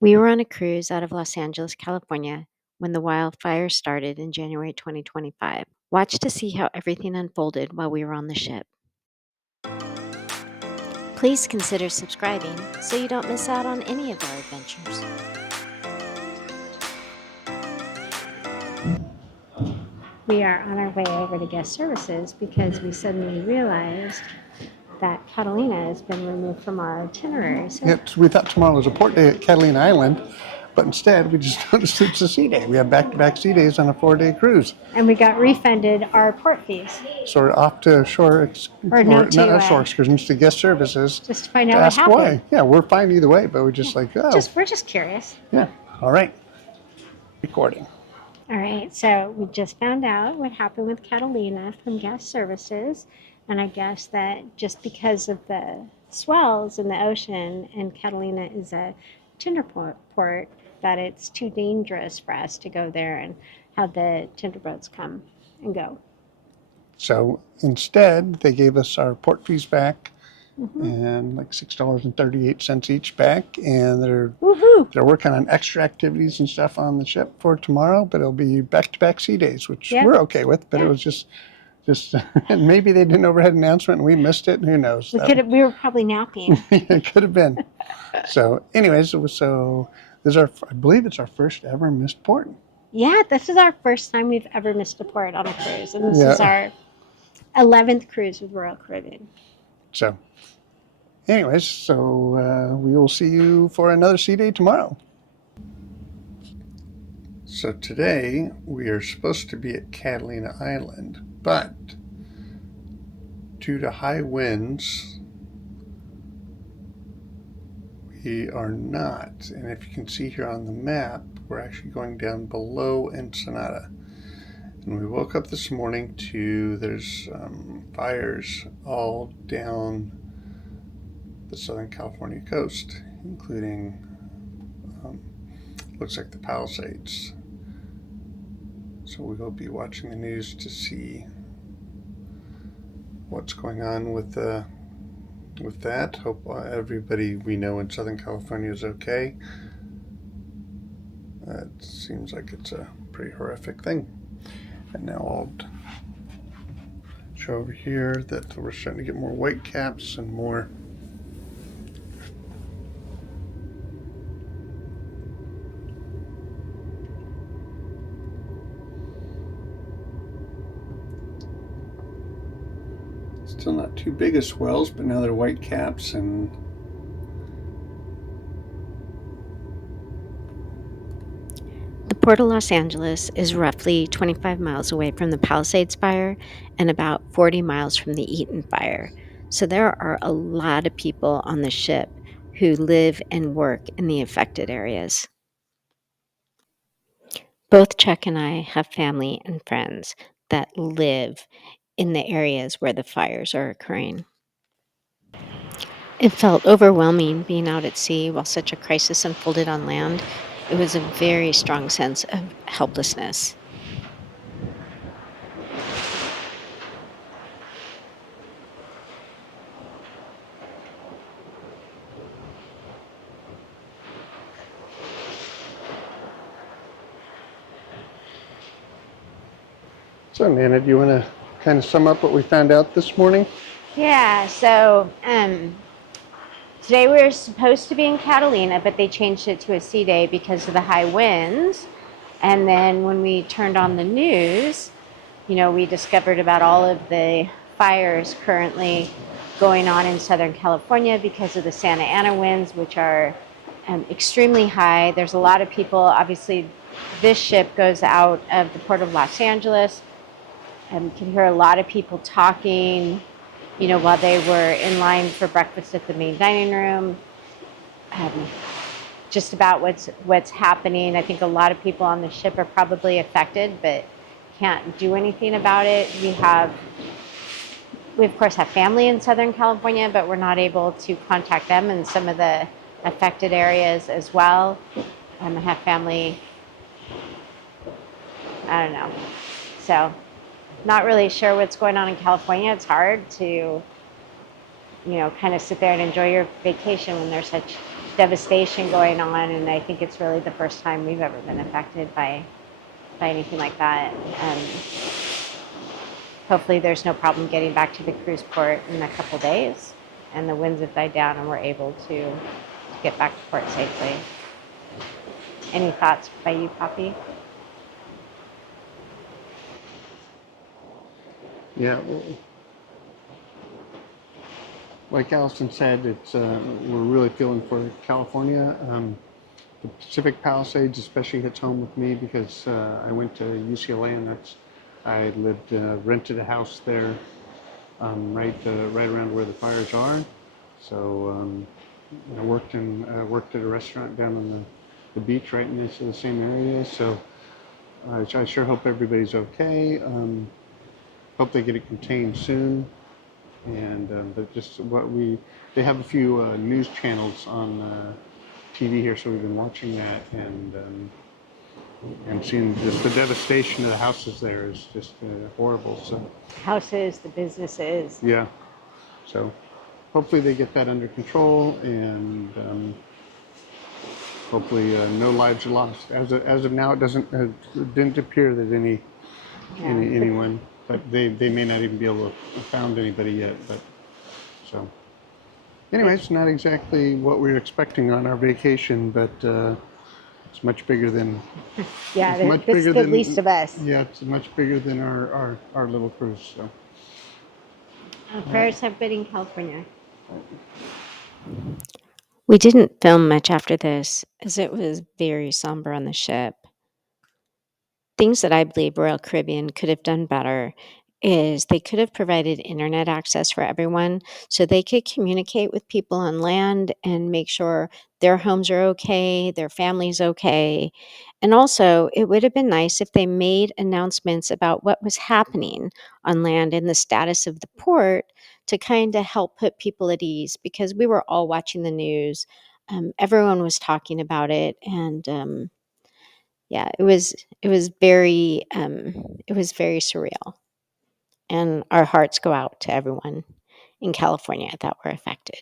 We were on a cruise out of Los Angeles, California, when the wildfire started in January 2025. Watch to see how everything unfolded while we were on the ship. Please consider subscribing so you don't miss out on any of our adventures. We are on our way over to guest services because we suddenly realized that Catalina has been removed from our itinerary. So We thought tomorrow was a port day at Catalina Island, but instead we just noticed it's a sea day. We have back-to-back sea days on a 4-day cruise. And we got refunded our port fees. So we're off to not shore excursions, to guest services. Just to find to out what ask happened. why. Yeah, we're fine either way, but we're just we're just curious. Yeah, all right. Recording. All right, so we just found out what happened with Catalina from guest services, and I guess that just because of the swells in the ocean, and Catalina is a tender port, that it's too dangerous for us to go there and have the tender boats come and go. So instead, they gave us our port fees back, and like $6.38 each back, and they're working on extra activities and stuff on the ship for tomorrow, but it'll be back-to-back sea days, which we're okay with, but it was just and maybe they did an overhead announcement and we missed it, and who knows. We were probably napping. It could have been. So anyways, this is I believe it's our first ever missed port. Yeah, this is our first time we've ever missed a port on a cruise, and this is our 11th cruise with Royal Caribbean. So anyways, we will see you for another sea day tomorrow. So today we are supposed to be at Catalina Island, but due to high winds, we are not. And if you can see here on the map, we're actually going down below Ensenada. And we woke up this morning to there's fires all down the Southern California coast, including looks like the Palisades. So we will be watching the news to see what's going on with that. Hope everybody we know in Southern California is okay. That seems like it's a pretty horrific thing. And now I'll show over here that we're starting to get more white caps and more still not too big as swells, but now they're white caps. And the Port of Los Angeles is roughly 25 miles away from the Palisades fire and about 40 miles from the Eaton fire. So there are a lot of people on the ship who live and work in the affected areas. Both Chuck and I have family and friends that live in the areas where the fires are occurring. It felt overwhelming being out at sea while such a crisis unfolded on land. It was a very strong sense of helplessness. So Nana, do you want to kind of sum up what we found out this morning? Yeah, so today we were supposed to be in Catalina, but they changed it to a sea day because of the high winds. And then when we turned on the news, we discovered about all of the fires currently going on in Southern California because of the Santa Ana winds, which are extremely high. There's a lot of people. Obviously, this ship goes out of the Port of Los Angeles. You can hear a lot of people talking, while they were in line for breakfast at the main dining room, just about what's happening. I think a lot of people on the ship are probably affected, but can't do anything about it. We of course have family in Southern California, but we're not able to contact them in some of the affected areas as well. I have family, I don't know. So not really sure what's going on in California. It's hard to, kind of sit there and enjoy your vacation when there's such devastation going on, and I think it's really the first time we've ever been affected by anything like that. Hopefully, there's no problem getting back to the cruise port in a couple days, and the winds have died down, and we're able to get back to port safely. Any thoughts by you, Poppy? Yeah, well, like Allison said, it's we're really feeling for California. The Pacific Palisades especially hits home with me because I went to UCLA and I lived rented a house there, right around where the fires are. So I worked at a restaurant down on the beach right in the same area. So I sure hope everybody's okay. Hope they get it contained soon. And but just what they have a few news channels on TV here, so we've been watching that and seeing just the devastation of the houses there is just horrible. So Houses, the businesses. yeah, so hopefully they get that under control and hopefully no lives are lost. As of now, it didn't appear that anyone, but they may not even be able to have found anybody yet. But so. Anyway, it's not exactly what we were expecting on our vacation, but it's much bigger than. Yeah, It's much that's bigger the than. least of us. Yeah, it's much bigger than our little cruise. So. Prayers have been in California. We didn't film much after this, as it was very somber on the ship. Things that I believe Royal Caribbean could have done better is they could have provided internet access for everyone so they could communicate with people on land and make sure their homes are okay, their family's okay. And also, it would have been nice if they made announcements about what was happening on land and the status of the port to kind of help put people at ease because we were all watching the news. Everyone was talking about it, and yeah, it was very surreal. And our hearts go out to everyone in California that were affected.